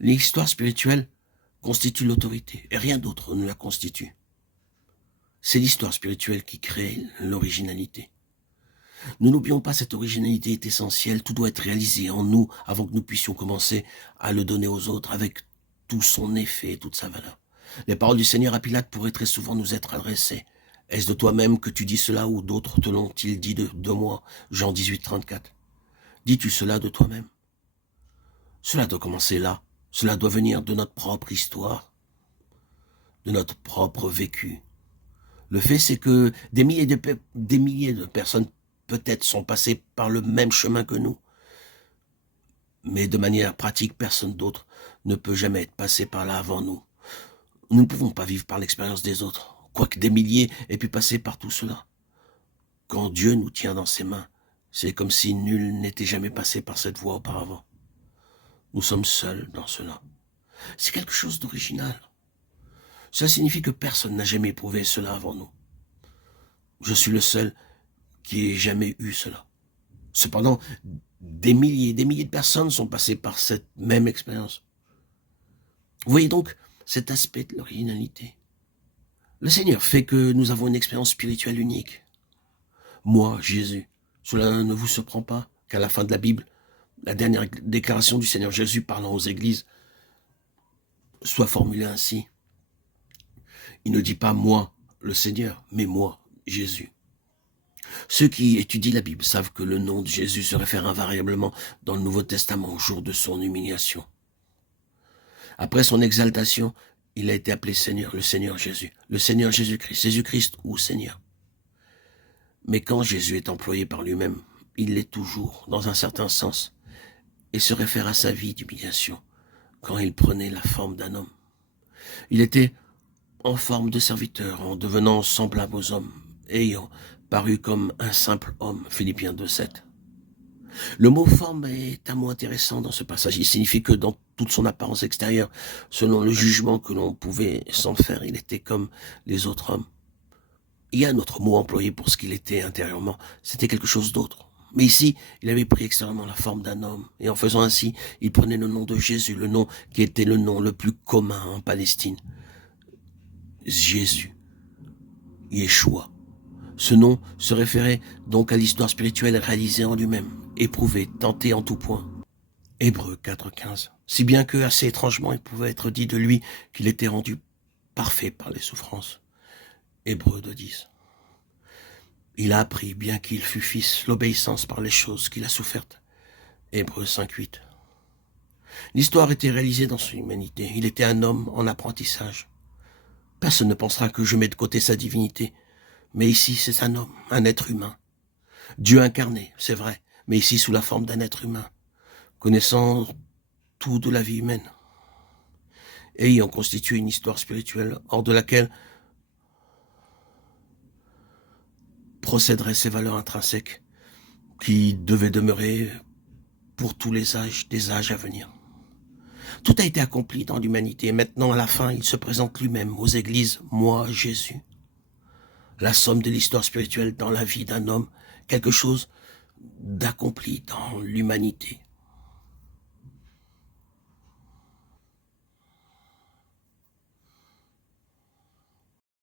L'histoire spirituelle constitue l'autorité, et rien d'autre ne la constitue. C'est l'histoire spirituelle qui crée l'originalité. Nous n'oublions pas, cette originalité est essentielle, tout doit être réalisé en nous avant que nous puissions commencer à le donner aux autres avec tout son effet et toute sa valeur. Les paroles du Seigneur à Pilate pourraient très souvent nous être adressées. Est-ce de toi-même que tu dis cela ou d'autres te l'ont-ils dit de moi? Jean 18, 34. Dis-tu cela de toi-même? Cela doit commencer là. Cela doit venir de notre propre histoire, de notre propre vécu. Le fait, c'est que des milliers de personnes peut-être sont passées par le même chemin que nous. Mais de manière pratique, personne d'autre ne peut jamais être passé par là avant nous. Nous ne pouvons pas vivre par l'expérience des autres, quoique des milliers aient pu passer par tout cela. Quand Dieu nous tient dans ses mains, c'est comme si nul n'était jamais passé par cette voie auparavant. Nous sommes seuls dans cela. C'est quelque chose d'original. Cela signifie que personne n'a jamais éprouvé cela avant nous. Je suis le seul qui ait jamais eu cela. Cependant, des milliers de personnes sont passées par cette même expérience. Vous voyez donc cet aspect de l'originalité. Le Seigneur fait que nous avons une expérience spirituelle unique. Moi, Jésus, cela ne vous surprend pas qu'à la fin de la Bible, la dernière déclaration du Seigneur Jésus parlant aux églises soit formulée ainsi. Il ne dit pas « moi, le Seigneur », mais « moi, Jésus ». Ceux qui étudient la Bible savent que le nom de Jésus se réfère invariablement dans le Nouveau Testament au jour de son humiliation. Après son exaltation, il a été appelé Seigneur, le Seigneur Jésus, le Seigneur Jésus-Christ, Jésus-Christ ou Seigneur. Mais quand Jésus est employé par lui-même, il l'est toujours, dans un certain sens, et se réfère à sa vie d'humiliation, quand il prenait la forme d'un homme. Il était en forme de serviteur, en devenant semblable aux hommes, ayant paru comme un simple homme, Philippiens 2,7. Le mot forme est un mot intéressant dans ce passage. Il signifie que dans toute son apparence extérieure, selon le jugement que l'on pouvait s'en faire, il était comme les autres hommes. Il y a un autre mot employé pour ce qu'il était intérieurement. C'était quelque chose d'autre. Mais ici, il avait pris extérieurement la forme d'un homme. Et en faisant ainsi, il prenait le nom de Jésus, le nom qui était le nom le plus commun en Palestine. Jésus, Yeshua. Ce nom se référait donc à l'histoire spirituelle réalisée en lui-même, éprouvée, tentée en tout point. Hébreux 4,15. Si bien que, assez étrangement, il pouvait être dit de lui qu'il était rendu parfait par les souffrances. Hébreux 2,10. Il a appris, bien qu'il fût fils, l'obéissance par les choses qu'il a souffertes. Hébreux 5,8. L'histoire était réalisée dans son humanité. Il était un homme en apprentissage. Personne ne pensera que je mets de côté sa divinité. Mais ici, c'est un homme, un être humain. Dieu incarné, c'est vrai, mais ici sous la forme d'un être humain, connaissant tout de la vie humaine, ayant constitué une histoire spirituelle hors de laquelle procéderaient ces valeurs intrinsèques qui devaient demeurer pour tous les âges, des âges à venir. Tout a été accompli dans l'humanité et maintenant, à la fin, il se présente lui-même aux églises, moi, Jésus. La somme de l'histoire spirituelle dans la vie d'un homme, quelque chose d'accompli dans l'humanité.